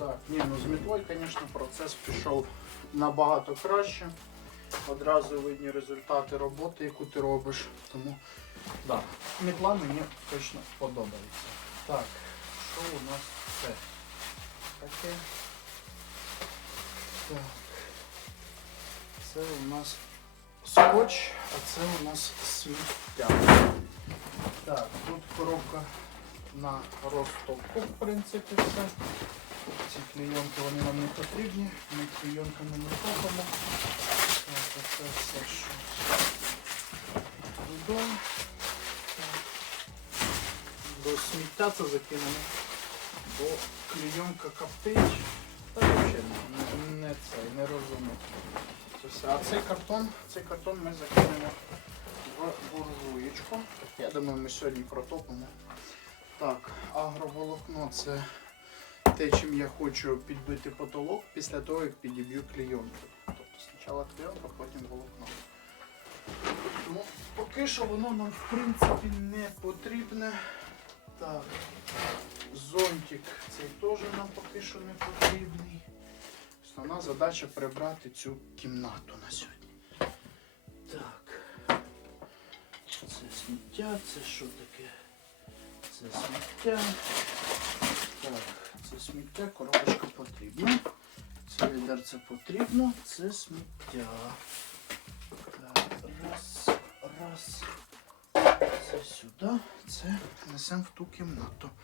Ні, ну з мітлою, звісно, процес пішов набагато краще. Одразу видні результати роботи, яку ти робиш. Тому да, мітла мені точно подобається. Так, що у нас це? Таке. Так. Це у нас скотч, а це у нас сміття. Так, тут коробка на розтовку, в принципі, все. Ці клейонки вони нам не потрібні, ми клейонками не топимо. Так, оце все, що туди. До сміття це закинемо, бо клейонка коптить. Та взагалі не, не це, не розумно. Це. А цей картон, цей картон ми закинемо в буржуєчку. Я думаю, ми сьогодні протопимо. Так, агроволокно це те, чим я хочу підбити потолок після того, як підіб'ю клейонку. Тобто спочатку клейонка, потім волокно. Ну, поки що воно нам в принципі не потрібне. Так, зонтик цей теж нам поки що не потрібний. Основна задача прибрати цю кімнату на сьогодні. Так. Це сміття, це що таке? Це сміття. Це сміття, коробочка потрібна. Це відерце потрібно, це сміття. Так, раз, раз. Це сюди, це несемо в ту кімнату.